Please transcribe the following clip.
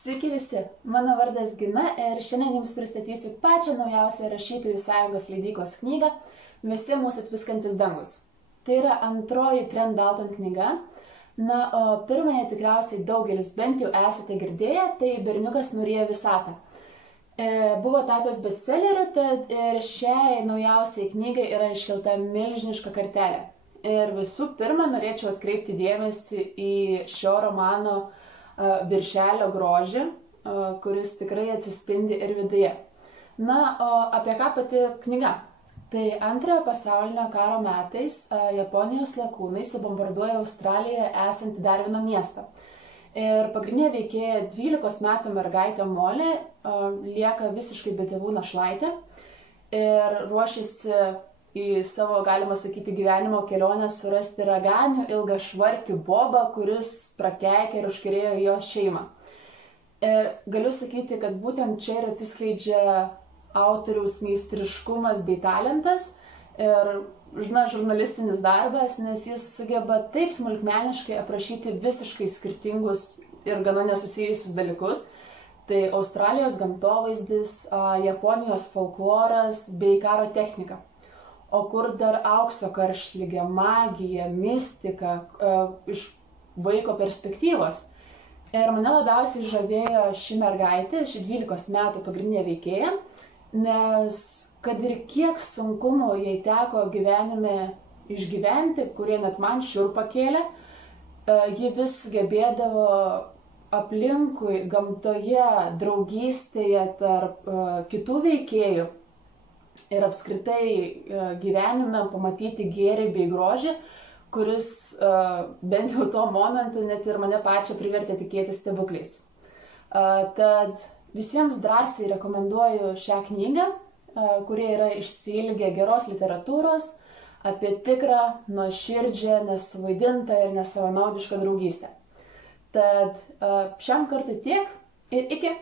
Sveiki visi, mano vardas Gina ir šiandien jums pristatysiu pačią naujausią Rašytojų sąjungos leidyklos knygą Visi mūsų tviskantis dangus. Tai yra antroji Trent Dalton knyga, na, o pirmąją tikriausiai daugelis bent jau esate girdėję, tai Berniukas nuryja visatą. Buvo tapęs bestselleriu, tad ir šiai naujausiai knygai yra iškelta milžiniška kartelė. Ir visų pirma, norėčiau atkreipti dėmesį į šio romano viršelio grožį, kuris tikrai atsispindi ir viduje. Na, o apie ką pati knyga? Tai Antrojo pasaulinio karo metais Japonijos lakūnai subombarduoja Australijoje esantį Darvino miestą. Ir pagrindinė veikėja 12 metų mergaitė Molly lieka visiškai be tėvų našlaitė ir ruošiasi į savo, galima sakyti, gyvenimo kelionę surasti raganių ilgą švarkių Bobą, kuris prakeikia ir užkerėjo jo šeimą. Ir galiu sakyti, kad būtent čia ir atsiskleidžia autoriaus meistriškumas bei talentas ir žurnalistinis darbas, nes jis sugeba taip smulkmeniškai aprašyti visiškai skirtingus ir gana nesusijusius dalykus. Tai Australijos gamtovaizdis, Japonijos folkloras bei karo technika. O kur dar aukso karštligė, magija, mistika iš vaiko perspektyvos. Ir mane labiausiai žavėjo ši mergaitė, ši 12 metų pagrindinė veikėja, nes kad ir kiek sunkumų jai teko gyvenime išgyventi, kurie net man šiurpą kėlė, ji vis sugebėdavo aplinkui, gamtoje, draugystėje tarp kitų veikėjų ir apskritai gyvenime pamatyti gėrį bei grožį, kuris bent jau tuo momentu net ir mane pačią privertė tikėti stebuklais. Tad visiems drąsiai rekomenduoju šią knygą, kurie yra išsiilgę geros literatūros apie tikrą, nuoširdžią, nesuvaidintą ir nesavanaudišką draugystę. Tad šiam kartui tiek ir iki.